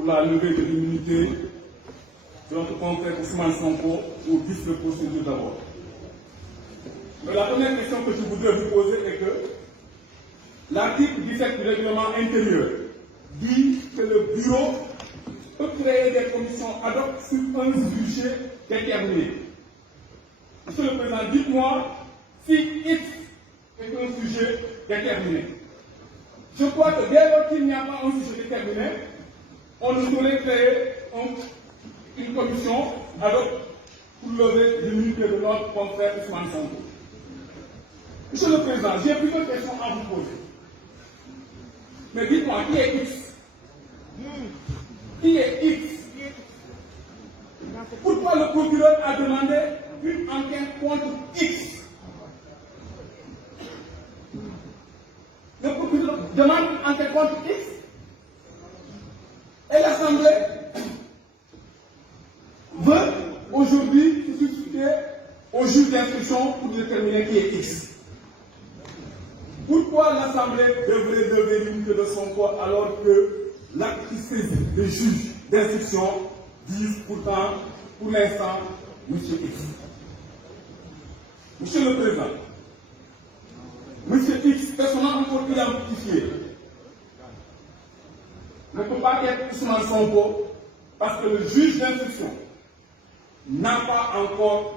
pour la levée de l'immunité de notre confrère Ousmane Sonko ou vice de procédure d'abord. Mais la première question que je voudrais vous poser est que l'article 17 du règlement intérieur dit que le bureau peut créer des commissions ad hoc sur un sujet déterminé. Monsieur le Président, dites-moi si X est un sujet déterminé. Je crois que dès lors qu'il n'y a pas un sujet déterminé, on ne saurait créer une commission ad hoc pour lever l'immunité de notre confrère Ousmane Sonko. Monsieur le Président, j'ai plusieurs questions à vous poser. Mais dites-moi, qui est X? Qui est X? Pourquoi le procureur a demandé une enquête contre X? Le procureur demande une enquête contre X et l'Assemblée veut aujourd'hui se substituer au juge d'instruction pour déterminer qui est X. Pourquoi l'Assemblée devrait lever l'immunité de Sonko alors que l'acte qui saisit des juges d'instruction disent pourtant, pour l'instant, M. X? Monsieur le Président, M. X, personnellement encore identifié, ne peut pas être Ousmane Sonko parce que le juge d'instruction n'a pas encore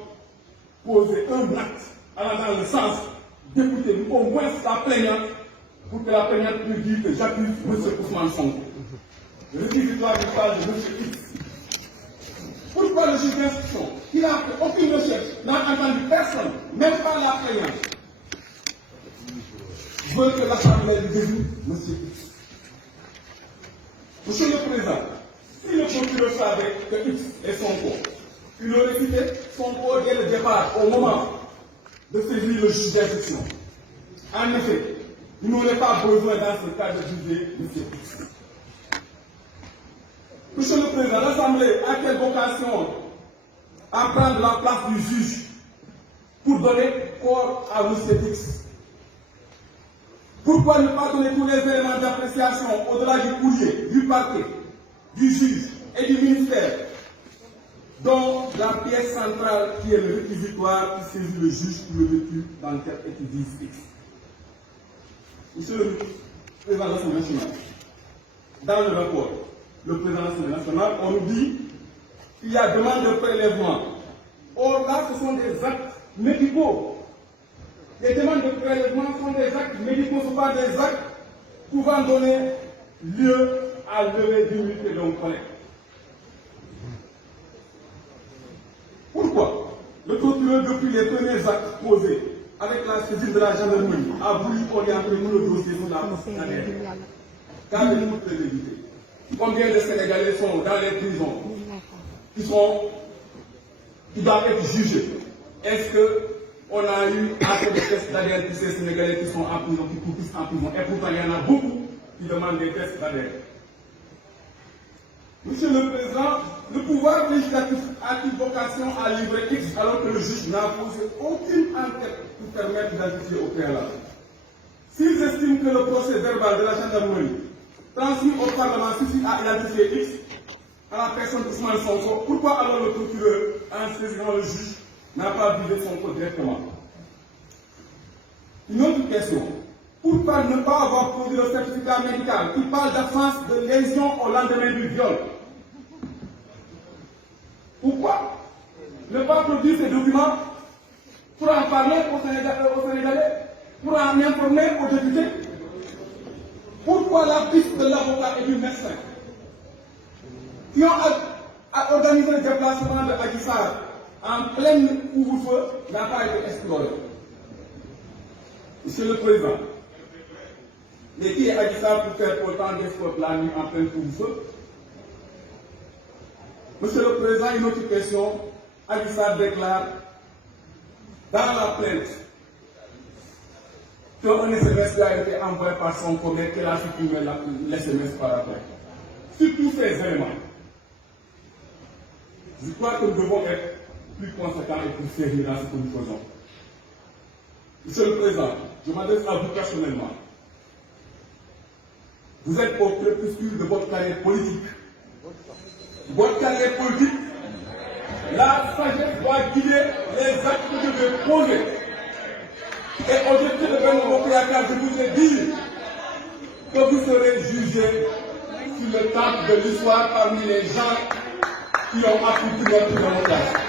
posé un acte allant dans le sens d'écouter au moins la plaignante pour que la plaignante lui dise que j'accuse M. Ousmane Sonko. Le réquisitoire du cas de M. X. Pourquoi le juge d'instruction, qui n'a fait aucune recherche, n'a entendu personne, même pas la plaignante, veut que l'Assemblée lui désigne M. X? Monsieur le Président, si le procureur savait que X est Sonko, il aurait cité Sonko dès le départ, au moment de saisir le juge d'instruction. En effet, il n'aurait pas besoin dans ce cas de juger M. X. Monsieur le Président, l'Assemblée a quelle vocation à prendre la place du juge pour donner corps à M. X? Pourquoi ne pas donner tous les éléments d'appréciation au-delà du courrier, du parquet, du juge et du ministère, dont la pièce centrale qui est le réquisitoire qui saisit le juge pour le vécu d'enquête et qui vise X? Monsieur le Président de l'Assemblée nationale, dans le rapport, le Président de l'Assemblée nationale, on nous dit qu'il y a demande de prélèvement. Or là, ce sont des actes médicaux. Les demandes de prélèvement sont des actes médicaux, ce ne sont pas des actes pouvant donner lieu à lever l'immunité d'un collègue. Pourquoi le procureur, depuis les premiers actes posés avec la saisine de la gendarmerie, a voulu orienter le dossier sur la ADN? Car il faut l'éviter. Combien de Sénégalais sont dans les prisons qui doivent être jugés? Est-ce qu'on a eu assez de tests d'ADN pour ces Sénégalais qui sont en prison, qui coupent en prison? Et pourtant, il y en a beaucoup qui demandent des tests d'ADN. Monsieur le Président, le pouvoir législatif a-t-il vocation à livrer X alors que le juge n'a posé aucune enquête pour permettre d'identifier au préalable? S'ils estiment que le procès verbal de la gendarmerie transmis au Parlement suffit à identifier X à la personne Ousmane Sonko, pourquoi alors le procureur, en saisissant le juge, n'a pas visé Sonko directement? Une autre question. Pourquoi ne pas avoir produit le certificat médical qui parle d'absence de lésion au lendemain du viol? Pourquoi ne pas produire ces documents pour en parler aux Sénégalais, pour en informer aux députés? Pourquoi la piste de l'avocat et du médecin qui ont organisé le déplacement de Adji Sarr en plein couvre-feu n'a pas été explorée? Monsieur le Président, mais qui est Adji Sarr pour faire autant d'escorte la nuit en plein couvre-feu? Monsieur le Président, une autre question. Adji Sarr déclare dans la plainte qu'un SMS a été envoyé par son collègue, qu'elle a supprimé l'SMS par après. Sur tous ces éléments, je crois que nous devons être plus conséquents et plus sérieux dans ce que nous faisons. Monsieur le Président, je m'adresse à vous personnellement. Vous êtes au crépuscule de votre carrière politique. votre carrière politique, la sagesse doit guider les actes que je vais poser. Et aujourd'hui, de Benno Bokk Yakaar, je voudrais dire que vous serez jugés sur le table de l'histoire parmi les gens qui ont accompli notre démocratie.